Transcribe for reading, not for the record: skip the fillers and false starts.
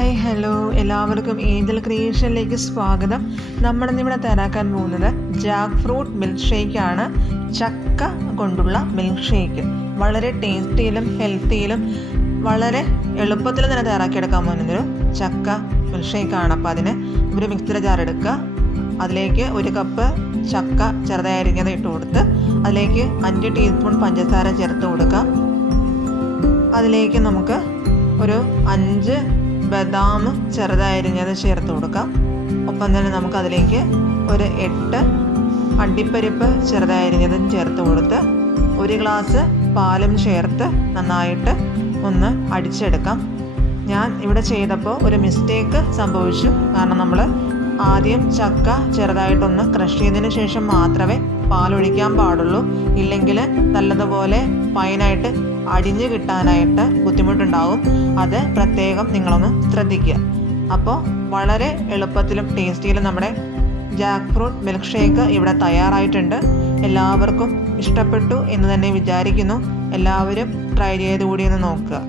Hi hello, എല്ലാവർക്കും Angel ക്രിയേഷനിലേക്ക് സ്വാഗതം. നമ്മളിന്നിവിടെ തയ്യാറാക്കാൻ പോകുന്നത് ജാക്ക് ഫ്രൂട്ട് മിൽക്ക് ഷേക്കാണ്. ചക്ക കൊണ്ടുള്ള മിൽക്ക് ഷേക്ക് വളരെ ടേസ്റ്റിയിലും ഹെൽത്തിയിലും വളരെ എളുപ്പത്തിൽ തന്നെ തയ്യാറാക്കിയെടുക്കാൻ പോകുന്നൊരു ചക്ക മിൽക്ക് ഷേക്കാണ്. അപ്പോൾ അതിന് ഒരു മിക്സിയുടെ ജാർ എടുക്കുക. അതിലേക്ക് 1 കപ്പ് ചക്ക ചെറുതായി അരിഞ്ഞത് ഇട്ട് കൊടുത്ത് അതിലേക്ക് 5 ടീസ്പൂൺ പഞ്ചസാര ചേർത്ത് കൊടുക്കുക. അതിലേക്ക് നമുക്ക് ഒരു 5 ബദാം ചെറുതായി അരിഞ്ഞത് ചേർത്ത് കൊടുക്കാം. ഒപ്പം തന്നെ നമുക്കതിലേക്ക് ഒരു 8 അണ്ടിപ്പരിപ്പ് ചെറുതായി അരിഞ്ഞതും ചേർത്ത് കൊടുത്ത് 1 ഗ്ലാസ് പാലും ചേർത്ത് നന്നായിട്ട് ഒന്ന് അടിച്ചെടുക്കാം. ഞാൻ ഇവിടെ ചെയ്തപ്പോൾ ഒരു മിസ്റ്റേക്ക് സംഭവിച്ചു. കാരണം നമ്മൾ ആദ്യം ചക്ക ചെറുതായിട്ടൊന്ന് ക്രഷ് ചെയ്തതിന് ശേഷം മാത്രമേ പാലൊഴിക്കാൻ പാടുള്ളൂ. ഇല്ലെങ്കിൽ നല്ലതുപോലെ ഫൈനായിട്ട് അടിഞ്ഞു കിട്ടാനായിട്ട് ബുദ്ധിമുട്ടുണ്ടാവും. അത് പ്രത്യേകം നിങ്ങളൊന്ന് ശ്രദ്ധിക്കുക. അപ്പോൾ വളരെ എളുപ്പത്തിലും ടേസ്റ്റിയിലും നമ്മുടെ ജാക്ക് ഫ്രൂട്ട് മിൽക്ക് ഷേക്ക് ഇവിടെ തയ്യാറായിട്ടുണ്ട്. എല്ലാവർക്കും ഇഷ്ടപ്പെട്ടു എന്ന് തന്നെ വിചാരിക്കുന്നു. എല്ലാവരും ട്രൈ ചെയ്ത് കൂടി ഒന്ന് നോക്കുക.